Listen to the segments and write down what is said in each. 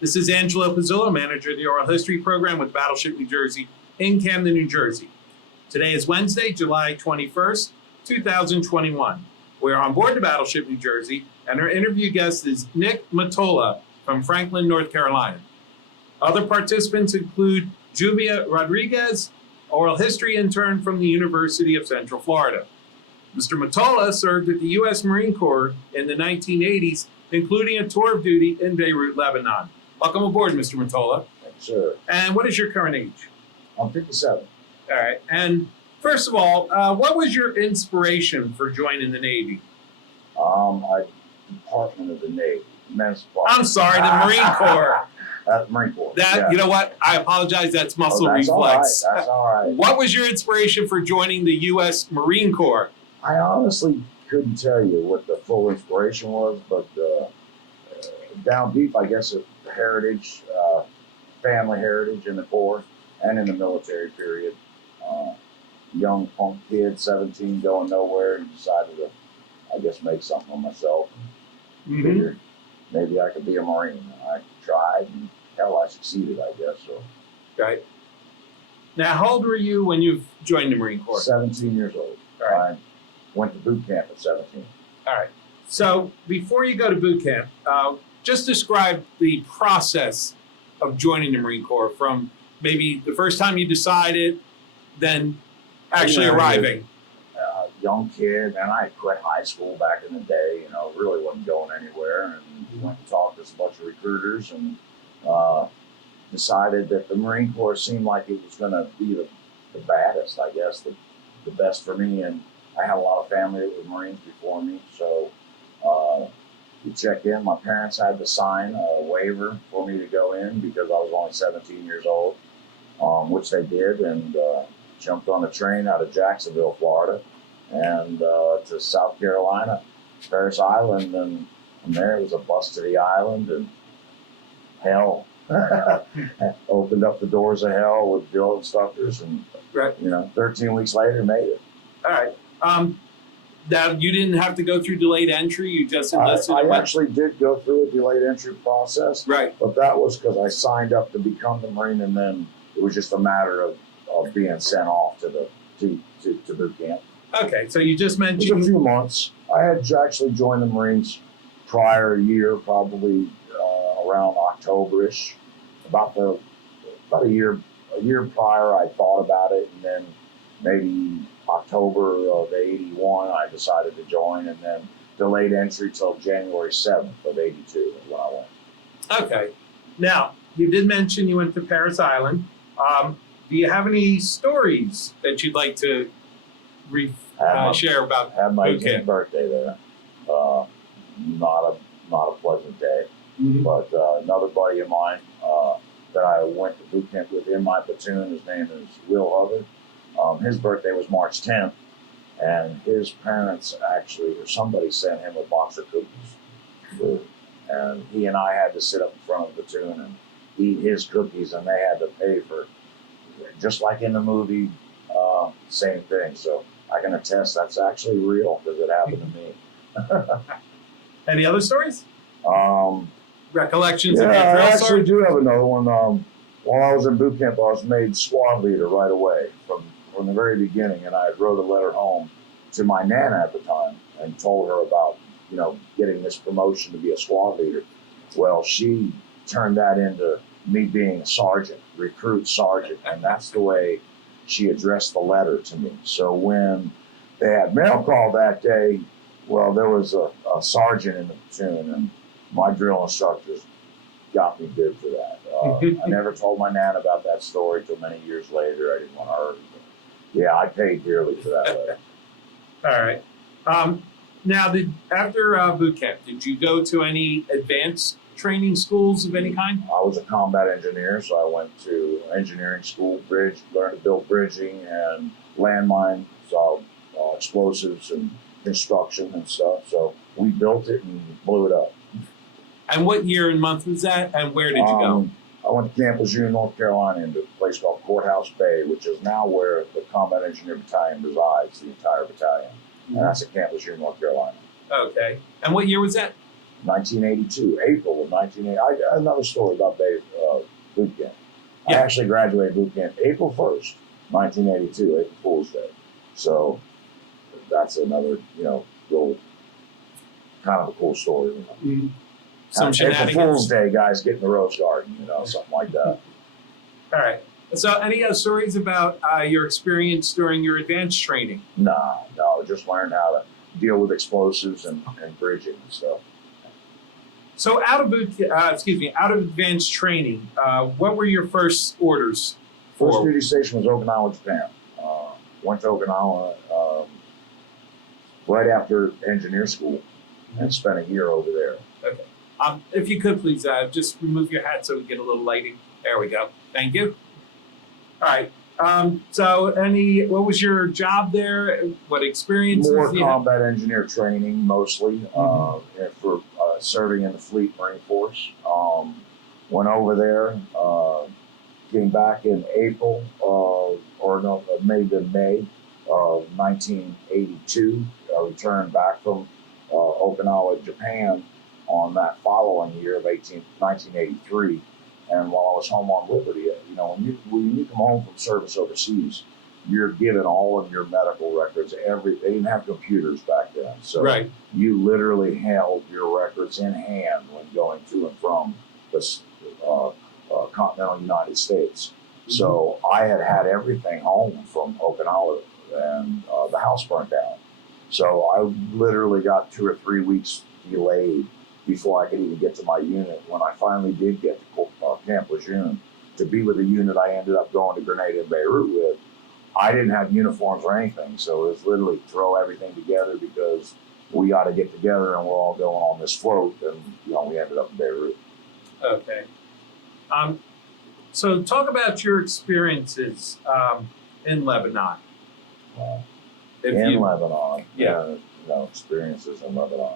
This is Angelo Pizzillo, manager of the Oral History Program with Battleship, New Jersey, in Camden, New Jersey. Today is Wednesday, July 21st, 2021. We're on board the Battleship, New Jersey, and our interview guest is Nick Mottola from Franklin, North Carolina. Other participants include Julia Rodriguez, oral history intern from the University of Central Florida. Mr. Mottola served with the U.S. Marine Corps in the 1980s, including a tour of duty in Beirut, Lebanon. Welcome aboard, Mr. Mottola. Thanks, sir. And what is your current age? I'm 57. All right. And first of all, what was your inspiration for joining the Navy? Department of the Navy, Men's Department. I'm sorry, the Marine Corps. Marine Corps. You know what? I apologize. That's muscle that's reflex. All right. That's all right. What was your inspiration for joining the U.S. Marine Corps? I honestly couldn't tell you what the full inspiration was, but down deep, I guess, the heritage, family heritage in the Corps and in the military period. Young punk kid, 17, going nowhere, and decided to, I guess, make something of myself. Figured maybe I could be a Marine. I tried, and hell, I succeeded, I guess. So. Right. Now, how old were you when you joined the Marine Corps? 17 years old. All right. I went to boot camp at 17. All right. So before you go to boot camp, just describe the process of joining the Marine Corps from maybe the first time you decided, then actually arriving. Young kid, and I had quit high school back in the day, really wasn't going anywhere, and went and talked to a bunch of recruiters and decided that the Marine Corps seemed like it was going to be the baddest, I guess, the best for me. And I had a lot of family that were Marines before me, so you check in. My parents had to sign a waiver for me to go in because I was only 17 years old, which they did, and jumped on a train out of Jacksonville, Florida, and to South Carolina, Paris Island, and from there it was a bus to the island, and hell. Opened up the doors of hell with drill instructors, and 13 weeks later made it. All right. Now you didn't have to go through delayed entry. You just enlisted. I actually did go through a delayed entry process, right? But that was because I signed up to become the Marine, and then it was just a matter of being sent off to boot camp. Okay, so you just mentioned it was a few months. I had actually joined the Marines prior year, probably around October-ish. About a year prior, I thought about it, and then maybe October of '81, I decided to join, and then delayed entry till January 7th of '82 is when I went. Okay. Now, you did mention you went to Paris Island. Do you have any stories that you'd like to share about? Had my 18th birthday there. Not a pleasant day, but another buddy of mine that I went to boot camp with in my platoon, his name is Will Hubbard. His birthday was March 10th, and his parents actually, or somebody sent him a box of cookies. And he and I had to sit up in front of the platoon and eat his cookies, and they had to pay for, just like in the movie, same thing. So I can attest that's actually real because it happened to me. Any other stories? Recollections yeah, of your drill I actually sergeant? do have another one. While I was in boot camp, I was made squad leader right away from the very beginning, and I wrote a letter home to my Nana at the time and told her about getting this promotion to be a squad leader. Well, she turned that into me being a sergeant, recruit sergeant, and that's the way she addressed the letter to me. So when they had mail call that day, well, there was a sergeant in the platoon, and my drill instructors got me good for that. I never told my Nana about that story till many years later. I didn't want her. Yeah, I paid dearly for that letter. All right. Now, after boot camp, did you go to any advanced training schools of any kind? I was a combat engineer, so I went to engineering school, learned to build bridging and landmine, explosives and construction and stuff. So we built it and blew it up. And what year and month was that, and where did you go? I went to Camp Lejeune, North Carolina, into a place called Courthouse Bay, which is now where the Combat Engineer Battalion resides, the entire battalion. And that's at Camp Lejeune, North Carolina. Okay. And what year was that? 1982, April of 1980. Another story about boot camp. I Yeah. actually graduated boot camp April 1st, 1982, April Fool's Day. So that's another, real kind of a cool story. Some April shenanigans. Fool's Day, guys get in the rose garden, something like that. All right. So, any stories about your experience during your advanced training? No, just learned how to deal with explosives and bridging and stuff. So, out of advanced training, what were your first orders First for? duty station was Okinawa, Japan. Went to Okinawa right after engineer school and spent a year over there. Okay. If you could please just remove your hat so we get a little lighting. There we go. Thank you. All right. What was your job there? What experiences? More you have? combat engineer training, mostly for serving in the Fleet Marine Force. Went over there, came back in April, maybe May of 1982. I returned back from Okinawa, Japan, on that following year of 1983. And while I was home on liberty, when you come home from service overseas, you're given all of your medical records. They didn't have computers back then, so Right. you literally held your records in hand when going to and from the continental United States. So I had everything home from Okinawa, and the house burnt down. So I literally got 2 or 3 weeks delayed before I could even get to my unit. When I finally did get to Camp Lejeune to be with the unit I ended up going to Grenada and Beirut with, I didn't have uniforms or anything. So it was literally throw everything together because we got to get together and we're all going on this float. And, we ended up in Beirut. Okay. So talk about your experiences in Lebanon. Lebanon, Yeah. experiences in Lebanon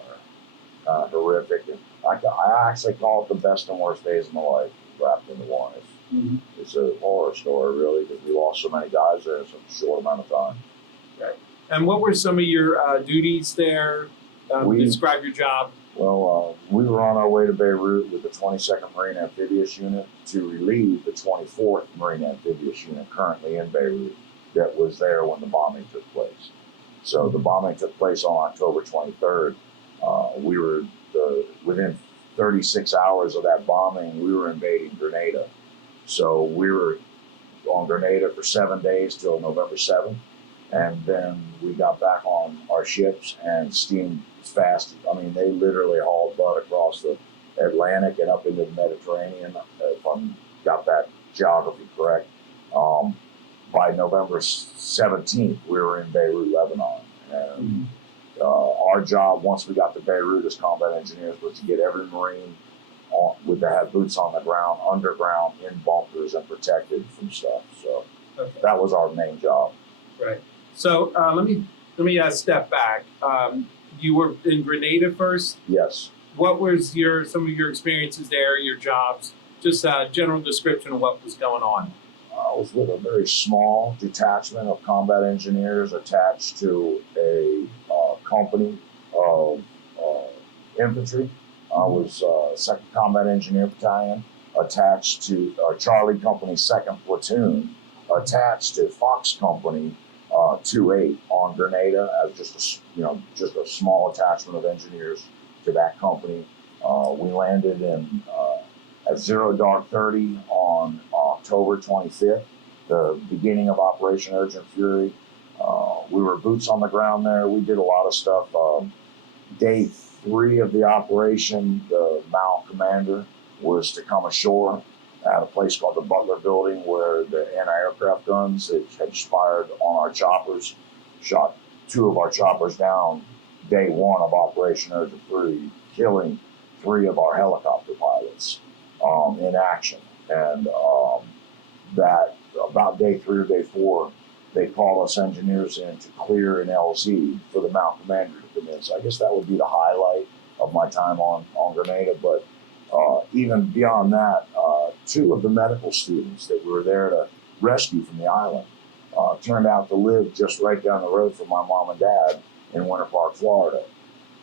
are horrific. And I actually call it the best and worst days of my life wrapped into one. It's a horror story, really, because we lost so many guys there in such a short amount of time. Okay. And what were some of your duties there? Describe your job. Well, we were on our way to Beirut with the 22nd Marine Amphibious Unit to relieve the 24th Marine Amphibious Unit currently in Beirut that was there when the bombing took place. So the bombing took place on October 23rd. We were within 36 hours of that bombing, we were invading Grenada. So we were on Grenada for 7 days till November 7th. And then we got back on our ships and steamed fast. I mean, they literally hauled butt across the Atlantic and up into the Mediterranean, if I got that geography correct. By November 17th, we were in Beirut, Lebanon. And our job, once we got to Beirut as combat engineers, was to get every Marine to have boots on the ground, underground, in bunkers, and protected from stuff. So that was our main job. Right. So let me step back. You were in Grenada first. Yes. What was some of your experiences there? Your jobs? Just a general description of what was going on. I was with a very small detachment of combat engineers attached to a company of infantry. I was 2nd Combat Engineer Battalion, attached to Charlie Company 2nd Platoon, attached to Fox Company 2-8 on Grenada as just a small attachment of engineers to that company. We landed at 0:30 on October 25th, the beginning of Operation Urgent Fury. We were boots on the ground there. We did a lot of stuff. Day 3 of the operation, the Mao commander was to come ashore at a place called the Butler Building where the anti-aircraft guns that had fired on our choppers shot 2 of our choppers down day 1 of Operation Urgent Fury, killing 3 of our helicopter pilots in action. And that about day 3 or day 4, they called us engineers in to clear an LZ for the Mount Commander to come in. So I guess that would be the highlight of my time on Grenada. But even beyond that, 2 of the medical students that we were there to rescue from the island turned out to live just right down the road from my mom and dad in Winter Park, Florida.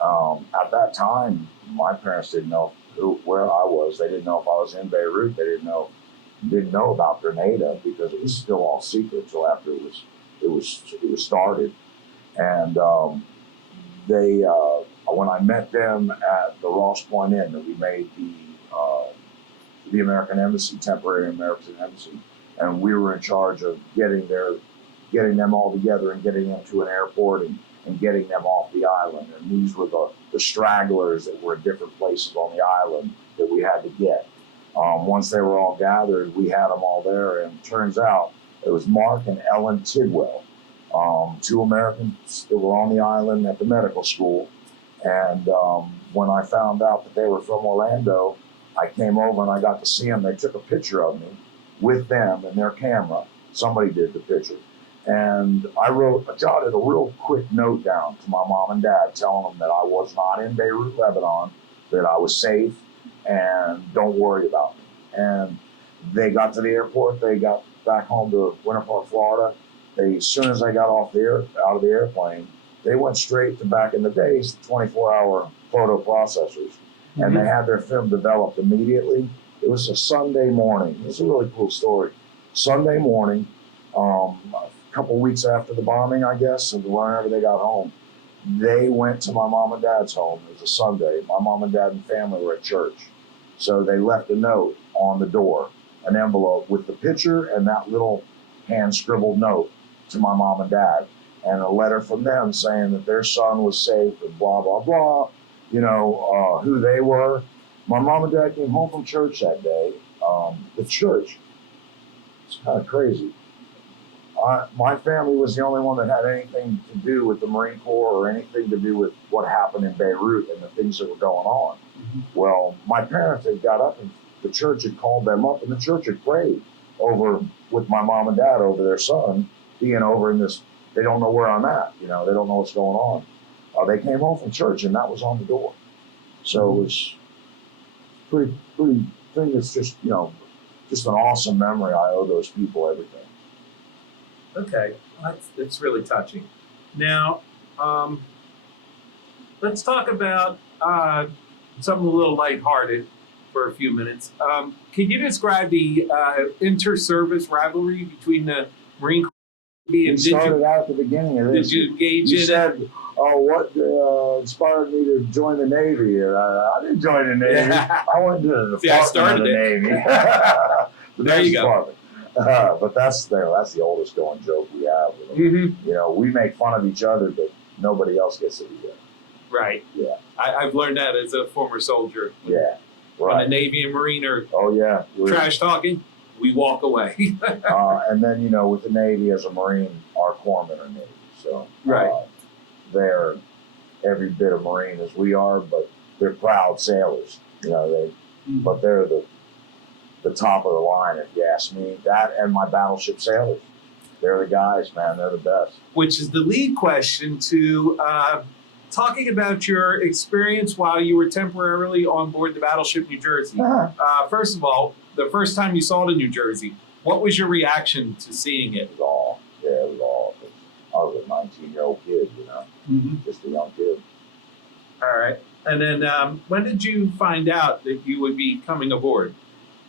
At that time, my parents didn't know where I was. They didn't know if I was in Beirut. They didn't know about Grenada because it was still all secret until after it was started. And they when I met them at the Ross Point Inn that we made the American Embassy, temporary American Embassy, and we were in charge of getting them all together and getting them to an airport and getting them off the island. And these were the stragglers that were at different places on the island that we had to get. Once they were all gathered, we had them all there, and it turns out it was Mark and Ellen Tidwell, two Americans that were on the island at the medical school. And when I found out that they were from Orlando, I came over and I got to see them. They took a picture of me with them and their camera. Somebody did the picture. And I jotted a real quick note down to my mom and dad telling them that I was not in Beirut, Lebanon, that I was safe, and don't worry about me. And they got to the airport. They got back home to Winter Park, Florida. As soon as I got out of the airplane, they went straight to, back in the days, 24-hour photo processors. Mm-hmm. And they had their film developed immediately. It was a Sunday morning. It was a really cool story. Sunday morning, a couple weeks after the bombing, I guess, and whenever they got home, they went to my mom and dad's home. It was a Sunday. My mom and dad and family were at church. So they left a note on the door, an envelope with the picture and that little hand-scribbled note to my mom and dad, and a letter from them saying that their son was safe and blah, blah, blah, who they were. My mom and dad came home from church that day. The church, it's kind of crazy. My family was the only one that had anything to do with the Marine Corps or anything to do with what happened in Beirut and the things that were going on. Mm-hmm. Well, my parents had got up and the church had called them up and the church had prayed over with my mom and dad over their son being over in this. They don't know where I'm at. They don't know what's going on. They came home from church and that was on the door. So it was pretty thing that's just an awesome memory. I owe those people everything. Okay, that's really touching. Now, let's talk about something a little lighthearted for a few minutes. Can you describe the inter-service rivalry between the Marine Corps and We started out at the beginning of this. Did you engage you in said, it? What inspired me to join the Navy? And I didn't join the Navy. Yeah. I went to the Department of the Navy. There you go. But that's the oldest going joke we have. Mm-hmm. We make fun of each other, but nobody else gets it either. Right. Yeah. I've learned that as a former soldier. Yeah. When the Navy and Marine are trash talking, we walk away. And then, with the Navy as a Marine, our corpsmen are Navy. So they're every bit of Marine as we are, but they're proud sailors. But they're the top of the line, if you ask me. That and my battleship sailors. They're the guys, man. They're the best. Which is the lead question to talking about your experience while you were temporarily on board the Battleship New Jersey. Uh-huh. First of all, the first time you saw the New Jersey, what was your reaction to seeing it? It was all. I was a 19-year-old kid, just a young kid. All right. And then when did you find out that you would be coming aboard?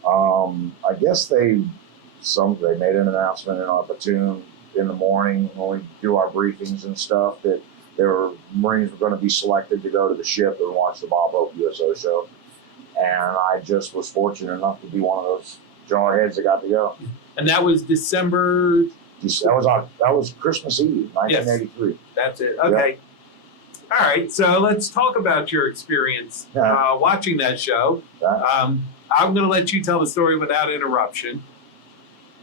I guess they made an announcement in our platoon in the morning when we do our briefings and stuff that Marines were going to be selected to go to the ship and watch the Bob Hope USO show. And I just was fortunate enough to be one of those jarheads that got to go. And that was December? That was Christmas Eve, 1983. Yes, that's it. Okay. Yep. All right. So let's talk about your experience watching that show. I'm going to let you tell the story without interruption.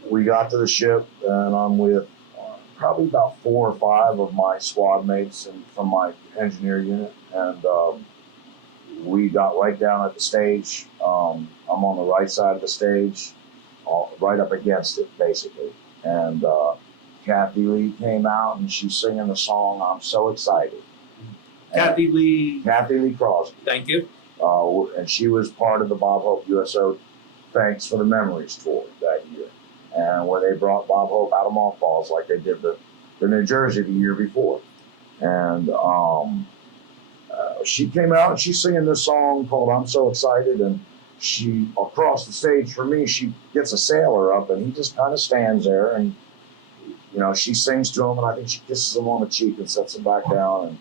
We got to the ship, and I'm with probably about 4 or 5 of my squad mates and from my engineer unit, and we got right down at the stage. I'm on the right side of the stage, right up against it, basically. And Kathy Lee came out, and she's singing the song, "I'm So Excited." Kathy Lee Crosby. Thank you. And she was part of the Bob Hope USO Thanks for the Memories tour that year, and where they brought Bob Hope out of mothballs like they did the New Jersey the year before. And she came out and she's singing this song called "I'm So Excited," and she across the stage for me, she gets a sailor up and he just kind of stands there and she sings to him and I think she kisses him on the cheek and sets him back down and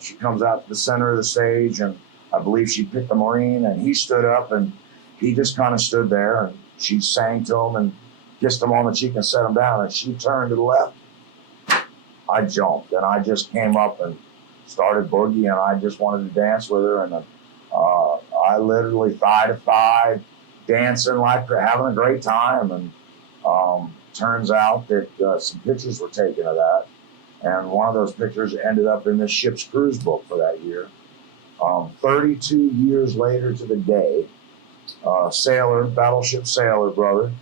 she comes out to the center of the stage and I believe she picked a Marine and he stood up and he just kind of stood there and she sang to him and kissed him on the cheek and set him down and she turned to the left. I jumped and I just came up and started boogie and I just wanted to dance with her and I literally thigh to thigh dancing like having a great time and turns out that some pictures were taken of that and one of those pictures ended up in this ship's cruise book for that year. 32 years later to the day, sailor, battleship sailor brother,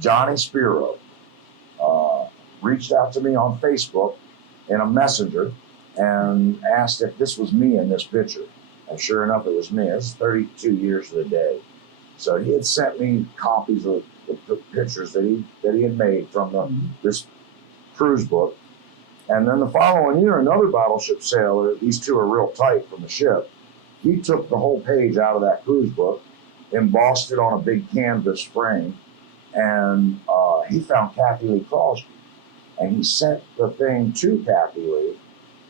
Johnny Spiro, reached out to me on Facebook in a messenger and asked if this was me in this picture. And sure enough, it was me. It's 32 years to the day. So he had sent me copies of the pictures that he had made from this cruise book. And then the following year, another battleship sailor, these two are real tight from the ship, he took the whole page out of that cruise book, embossed it on a big canvas frame, and he found Kathy Lee Crosby. And he sent the thing to Kathy Lee.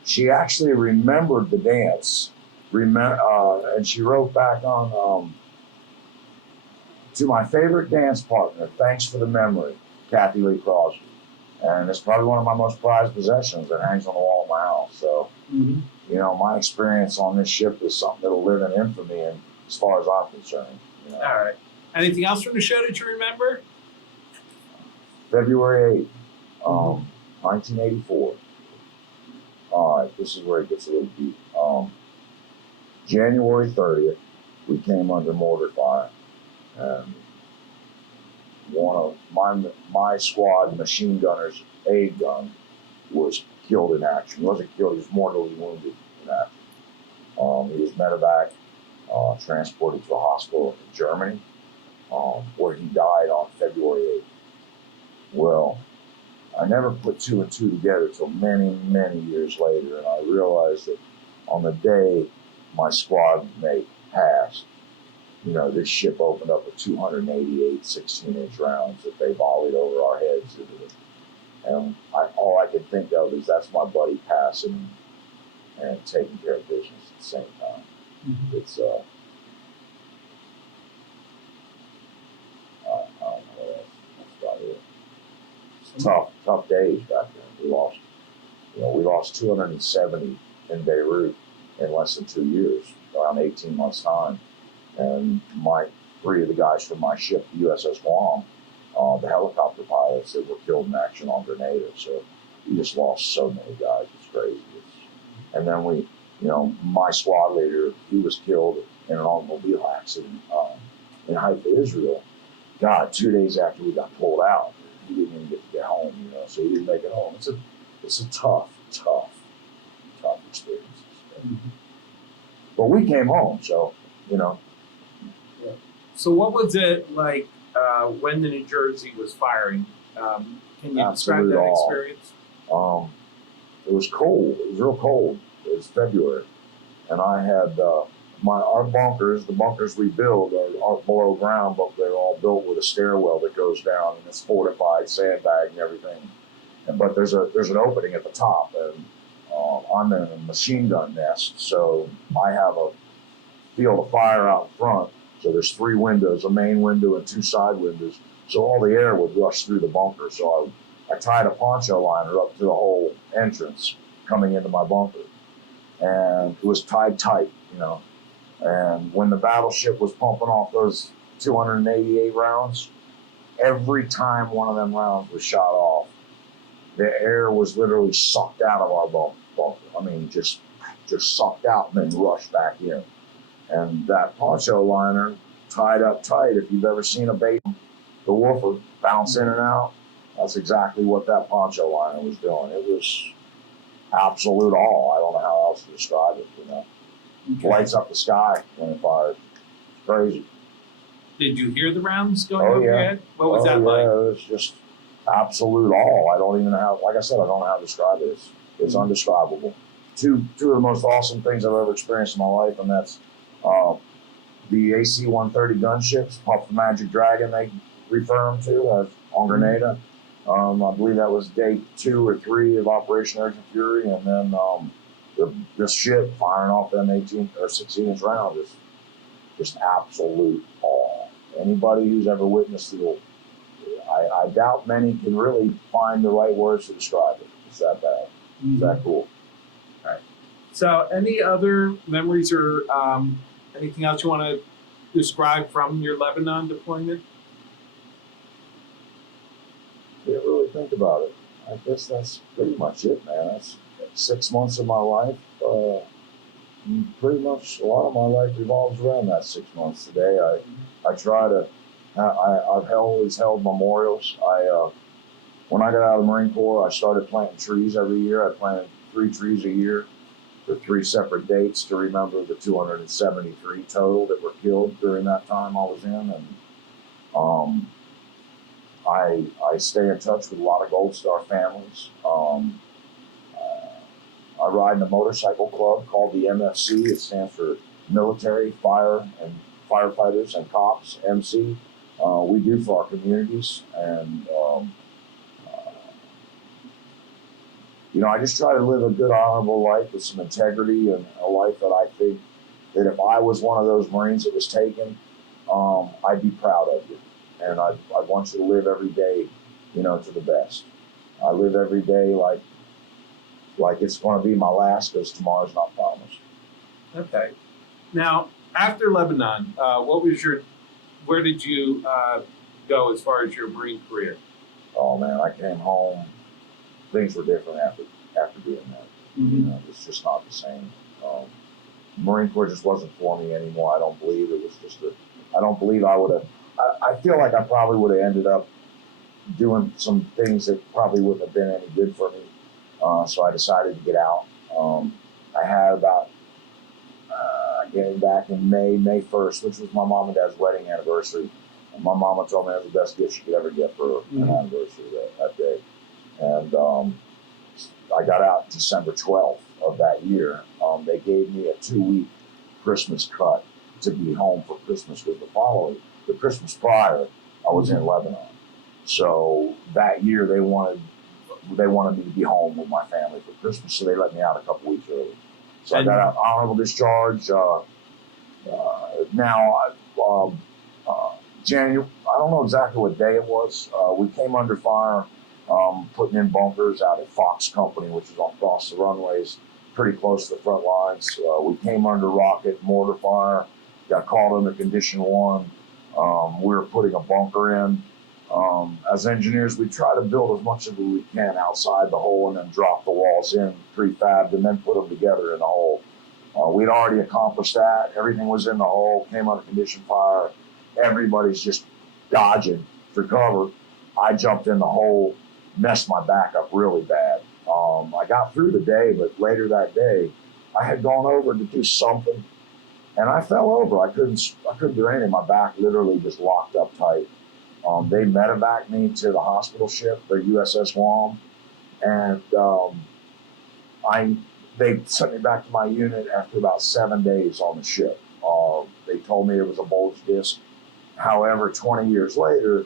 She actually remembered the dance, and she wrote back on, to my favorite dance partner, thanks for the memory, Kathy Lee Crosby. And it's probably one of my most prized possessions that hangs on the wall of my house. So, my experience on this ship is something that'll live in infamy, and as far as I'm concerned. All right. Anything else from the show that you remember? February 8th, 1984. All right, this is where it gets a little deep. January 30th, we came under mortar fire, and one of my squad machine gunner's aid gun was killed in action. He wasn't killed; he was mortally wounded in action. He was medevac, transported to a hospital in Germany, where he died on February 8th. Well, I never put two and two together till many, many years later, and I realized that on the day my squad mate passed, this ship opened up with 288 16-inch rounds that they volleyed over our heads. And all I can think of is that's my buddy passing and taking care of business at the same time. It's, I don't know, that's about it. Tough days back then. We lost 270 in Beirut in less than 2 years, around 18 months' time. And three of the guys from my ship, the USS Guam, the helicopter pilots that were killed in action on Grenada. So we just lost so many guys. It's crazy. And then my squad leader, he was killed in an automobile accident in Haifa, Israel. God, 2 days after we got pulled out, he didn't even get to get home. So he didn't make it home. It's a tough experience. But we came home, so. So what was it like when the New Jersey was firing? Can you describe that experience? It was cold. It was real cold. It was February. And I had our bunkers, the bunkers we build are below ground, but they're all built with a stairwell that goes down and it's fortified, sandbag and everything. But there's an opening at the top, and I'm in a machine gun nest, so I have a field of fire out front. So there's 3 windows, a main window and 2 side windows. So all the air would rush through the bunker. So I tied a poncho liner up to the whole entrance coming into my bunker. And it was tied tight, And when the battleship was pumping off those 288 rounds, every time one of them rounds was shot off, the air was literally sucked out of our bunker. I mean, just sucked out and then rushed back in. And that poncho liner tied up tight, if you've ever seen a bait, the woofer bounce in and out, that's exactly what that poncho liner was doing. It was absolute awe. I don't know how else to describe it, Okay. Lights up the sky when it fired. It's crazy. Did you hear the rounds going over your head? What was that like? It was just absolute awe. I don't even know how, like I said, I don't know how to describe it. It's undescribable. two of the most awesome things I've ever experienced in my life, and that's the AC-130 gunships, Puff the Magic Dragon, they refer them to on Grenada. I believe that was day 2 or 3 of Operation Urgent Fury, and then the ship firing off them 18 or 16-inch rounds is just absolute awe. Anybody who's ever witnessed it, I doubt many can really find the right words to describe it. It's that bad. It's that cool. All right. So, any other memories or anything else you want to describe from your Lebanon deployment? Didn't really think about it. I guess that's pretty much it, man. That's 6 months of my life. Pretty much a lot of my life revolves around that 6 months. Today, I try to. I've always held memorials. When I got out of the Marine Corps, I started planting trees every year. I planted 3 trees a year for 3 separate dates to remember the 273 total that were killed during that time I was in. And I stay in touch with a lot of Gold Star families. I ride in a motorcycle club called the MFC. It stands for Military, Fire, and Firefighters and Cops, MC. We do for our communities, and I just try to live a good, honorable life with some integrity, and a life that I think that if I was one of those Marines that was taken, I'd be proud of you, and I want you to live every day, to the best. I live every day like it's going to be my last, because tomorrow's not promised. Okay. Now, after Lebanon, where did you go as far as your Marine career? Oh man, I came home. Things were different after doing that. Mm-hmm. It's just not the same. Marine Corps just wasn't for me anymore. I don't believe it was just I don't believe I would have. I feel like I probably would have ended up doing some things that probably wouldn't have been any good for me. So I decided to get out. I had about getting back in May 1st, which was my mom and dad's wedding anniversary. And my mama told me that was the best gift she could ever get for an anniversary that day. And I got out December 12th of that year. They gave me a 2-week Christmas cut to be home for Christmas, with the Christmas prior, I was in Lebanon. So that year they wanted me to be home with my family for Christmas, so they let me out a couple weeks early. So I got out honorable discharge. January, I don't know exactly what day it was. We came under fire, putting in bunkers out at Fox Company, which is across the runways, pretty close to the front lines. We came under rocket, mortar fire, got called under Condition 1. We were putting a bunker in. As engineers, we try to build as much of it we can outside the hole, and then drop the walls in prefabbed, and then put them together in the hole. We'd already accomplished that. Everything was in the hole, came under condition fire. Everybody's just dodging for cover. I jumped in the hole, messed my back up really bad. I got through the day, but later that day, I had gone over to do something, and I fell over. I couldn't do anything. My back literally just locked up tight. They medevaced me to the hospital ship, the USS Guam, and they sent me back to my unit after about 7 days on the ship. They told me it was a bulge disc. However, 20 years later,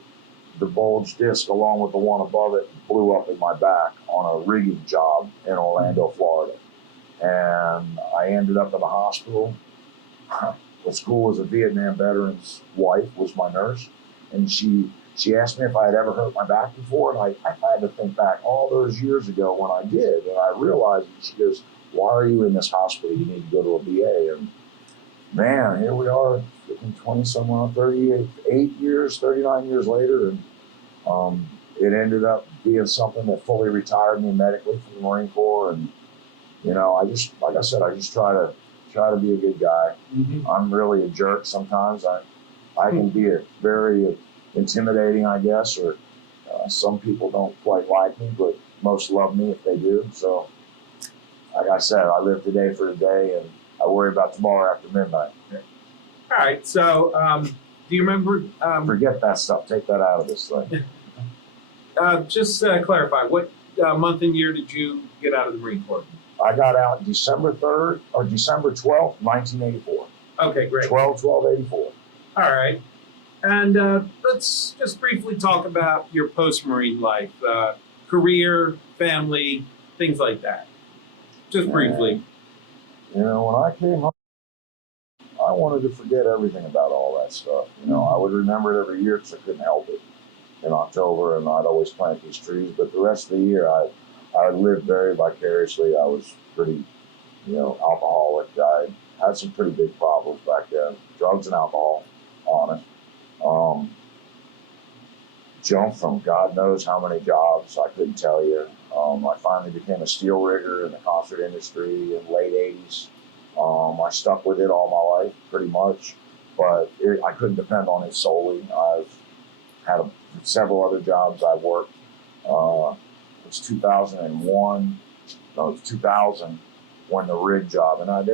the bulge disc, along with the one above it, blew up in my back on a rigging job in Orlando, Florida. And I ended up in the hospital. What's cool is a Vietnam veteran's wife was my nurse, and she asked me if I had ever hurt my back before, and I had to think back all those years ago when I did, and I realized, she goes, "Why are you in this hospital? You need to go to a VA." And man, here we are, 39 years later, and it ended up being something that fully retired me medically from the Marine Corps. And I just, like I said, I just try to be a good guy. Mm-hmm. I'm really a jerk sometimes. I can be very intimidating, I guess, or some people don't quite like me, but most love me if they do. So, like I said, I live today for today, and I worry about tomorrow after midnight. All right. So, do you remember? Forget that stuff. Take that out of this thing. Just clarify, what month and year did you get out of the Marine Corps? I got out December 3rd or December 12th, 1984. Okay, great. 12/12/84. All right. And let's just briefly talk about your post-Marine life, career, family, things like that. Just briefly. You know, when I came home, I wanted to forget everything about all that stuff. You know, I would remember it every year because I couldn't help it in October, and I'd always plant these trees. But the rest of the year, I lived very vicariously. I was pretty, you know, alcoholic. I had some pretty big problems back then, drugs and alcohol, honest. Jumped from God knows how many jobs, I couldn't tell you. I finally became a steel rigger in the concert industry in the late 80s. I stuck with it all my life, pretty much, but I couldn't depend on it solely. I've had several other jobs I've worked. It was 2001, no, it was 2000 when the rig job, and I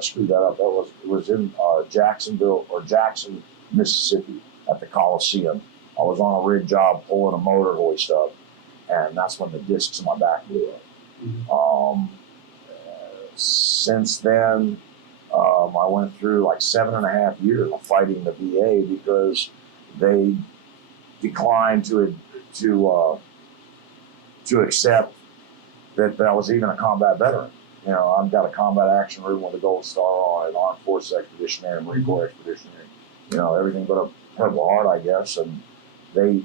screwed that up. It was in Jackson, Mississippi at the Coliseum. I was on a rig job pulling a motor hoist up, and that's when the discs in my back blew up. Mm-hmm. Since then, I went through like 7.5 years of fighting the VA because they declined to accept that I was even a combat veteran. You know, I've got a combat action room with a gold star on it, Armed Forces Expeditionary, Marine Corps Expeditionary. You know, everything but a Purple Heart, I guess. And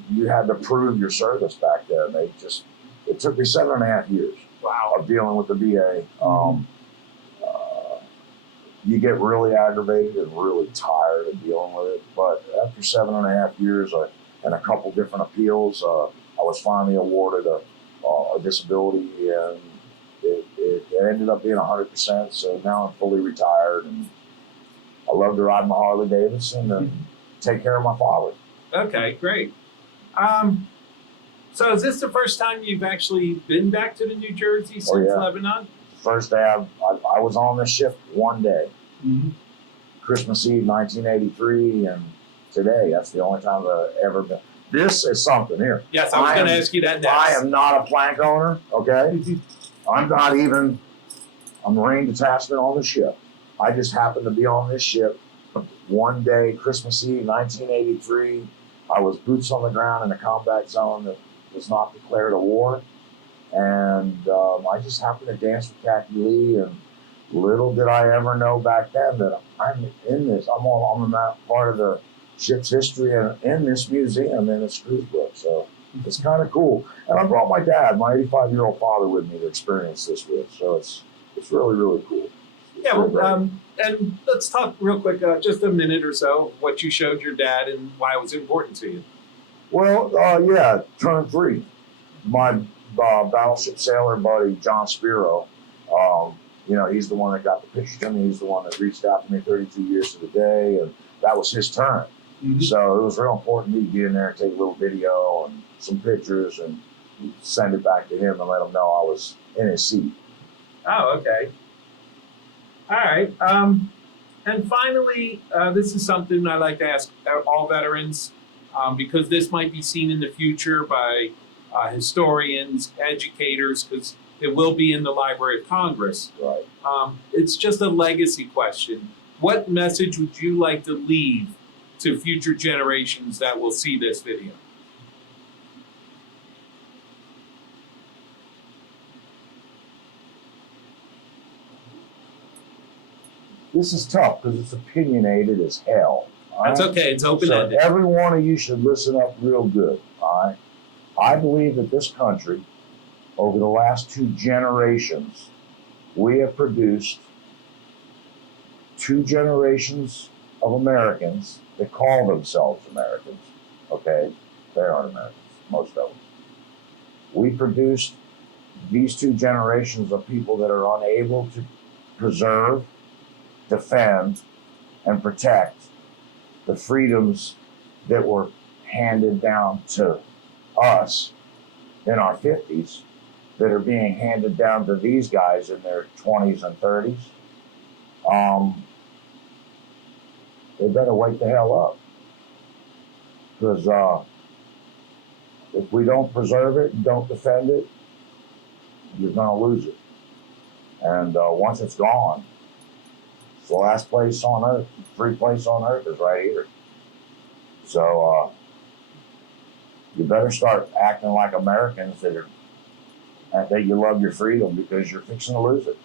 you had to prove your service back then. It took me 7.5 years. Wow. Of dealing with the VA. You get really aggravated and really tired of dealing with it. But after 7.5 years and a couple different appeals, I was finally awarded a disability, and it ended up being 100%. So now I'm fully retired, and I love to ride my Harley Davidson and take care of my father. Okay, great. So is this the first time you've actually been back to the New Jersey since Lebanon? First day I was on the ship one day. Mm-hmm. Christmas Eve, 1983, and today, that's the only time I've ever been. This is something here. Yes, I was going to ask you that next. I am not a plank owner, okay? I'm not even a Marine detachment on the ship. I just happened to be on this ship one day, Christmas Eve, 1983. I was boots on the ground in a combat zone that was not declared a war. And I just happened to dance with Kathy Lee, and little did I ever know back then that I'm in this. I'm a part of the ship's history and in this museum in the Screws book. So it's kind of cool. And I brought my dad, my 85-year-old father, with me to experience this with. So it's really, really cool. Yeah, well, and let's talk real quick, just a minute or so, what you showed your dad and why it was important to you. Well, turn 3. My Battleship sailor buddy, John Spiro, you know, he's the one that got the picture to me. He's the one that reached out to me 32 years to the day, and that was his turn. Mm-hmm. So it was real important to me to get in there and take a little video and some pictures and send it back to him and let him know I was in his seat. Oh, okay. All right. And finally, this is something I like to ask all veterans, because this might be seen in the future by historians, educators, because it will be in the Library of Congress. Right. It's just a legacy question. What message would you like to leave to future generations that will see this video? This is tough because it's opinionated as hell. That's okay. It's open-ended. So every one of you should listen up real good. All right. I believe that this country, over the last 2 generations, we have produced 2 generations of Americans that call themselves Americans. Okay? They aren't Americans, most of them. We produced these 2 generations of people that are unable to preserve, defend, and protect the freedoms that were handed down to us in our 50s, that are being handed down to these guys in their 20s and 30s. They better wake the hell up. Because if we don't preserve it and don't defend it, you're going to lose it. And once it's gone, it's the last place on earth, free place on earth is right here. So you better start acting like Americans that you love your freedom, because you're fixing to lose it.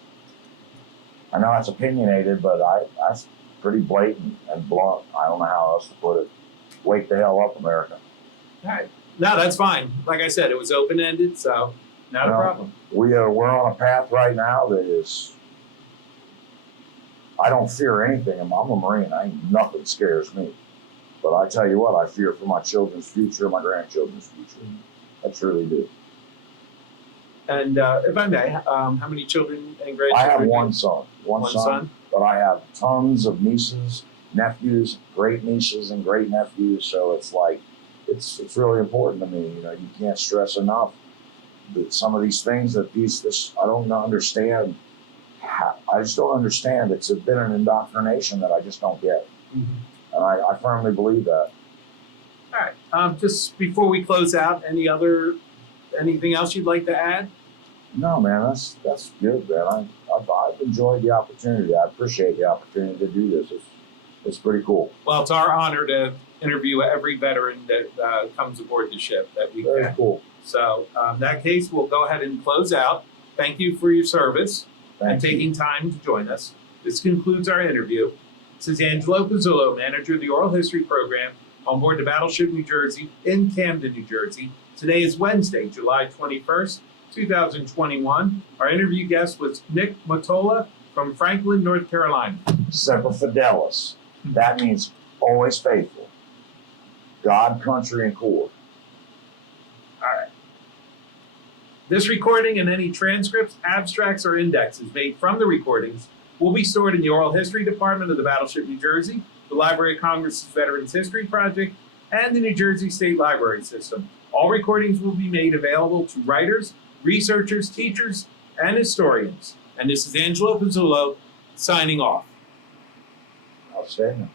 I know that's opinionated, but that's pretty blatant and blunt. I don't know how else to put it. Wake the hell up, America. All right. No, that's fine. Like I said, it was open-ended, so not a problem. We're on a path right now that is. I don't fear anything. I'm a Marine. Nothing scares me. But I tell you what, I fear for my children's future, my grandchildren's future. I truly do. And if I may, how many children and grandchildren? I have one son. One son? But I have tons of nieces, nephews, great nieces and great nephews. So it's like, it's really important to me. You know, you can't stress enough that some of these things that I don't understand. I just don't understand. It's been an indoctrination that I just don't get. Mm-hmm. And I firmly believe that. All right. Just before we close out, anything else you'd like to add? No, man, that's good, man. I've enjoyed the opportunity. I appreciate the opportunity to do this. It's pretty cool. Well, it's our honor to interview every veteran that comes aboard the ship that we Very can. cool. So in that case, we'll go ahead and close out. Thank you for your service and Thank you. taking time to join us. This concludes our interview. This is Angelo Pizzullo, manager of the Oral History Program on board the Battleship New Jersey in Camden, New Jersey. Today is Wednesday, July 21st, 2021. Our interview guest was Nick Mottola from Franklin, North Carolina. Semper Fidelis. That means always faithful. God, country, and Corps. All right. This recording and any transcripts, abstracts, or indexes made from the recordings will be stored in the Oral History Department of the Battleship New Jersey, the Library of Congress's Veterans History Project, and the New Jersey State Library System. All recordings will be made available to writers, researchers, teachers, and historians. And this is Angelo Pizzullo signing off. Outstanding.